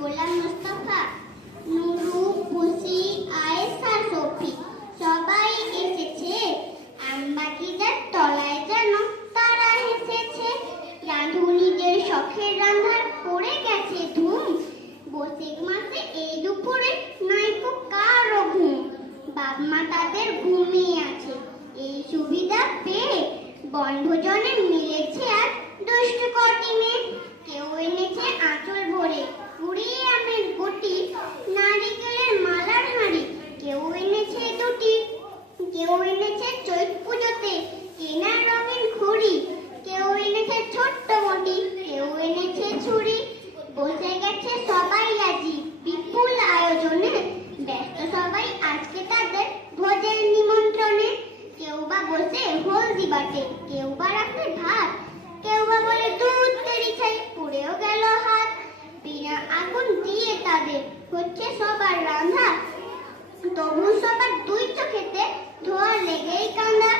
গোলাম মুস্তাফা, নুরু, পুসি, আয়েশা, সফি সবাই এসেছে। আমবাগিচার তলায় যেন তারা এসেছে। রাঁধুনিদের শখের রান্নার পড়ে গেছে ধুম। বৈশাখ মাসে এই দুপুরে নাইকো কারো ঘুম। বাপ মা তাদের ঘুমিয়ে আছে। এই সুবিধা পেয়ে বনভোজনে মিলেছে আর দুষ্ট কটি মেয়ে। কেউ এনেছে আঁচল ভরে কুড়িয়ে আমের গুটি, নারিকেলের মালার হাঁড়ি কেউ এনেছে দুটি। কেউ এনেছে চৈত পুজোতে কেনা রঙিন ঘুড়ি, কেউ এনেছে ছোট্ট বটি, কেউ এনেছে ছুরি। বসে গেছে সবাই আজি বিপুল আয়োজনে। ব্যস্ত সবাই আজকে তাদের ভোজের নিমন্ত্রণে। কেউ বা বসে হলদি বাটে, কেউ বা রাখে ভাত, কেউ বা বলে দুধ তেরি ছাই পুড়েও গেল হাত। বিনা আগুন দিয়ে তাদের হচ্ছে সবার রান্না, তবু সবার দুই চোখেতে ধোয়া লেগেই কান্দা।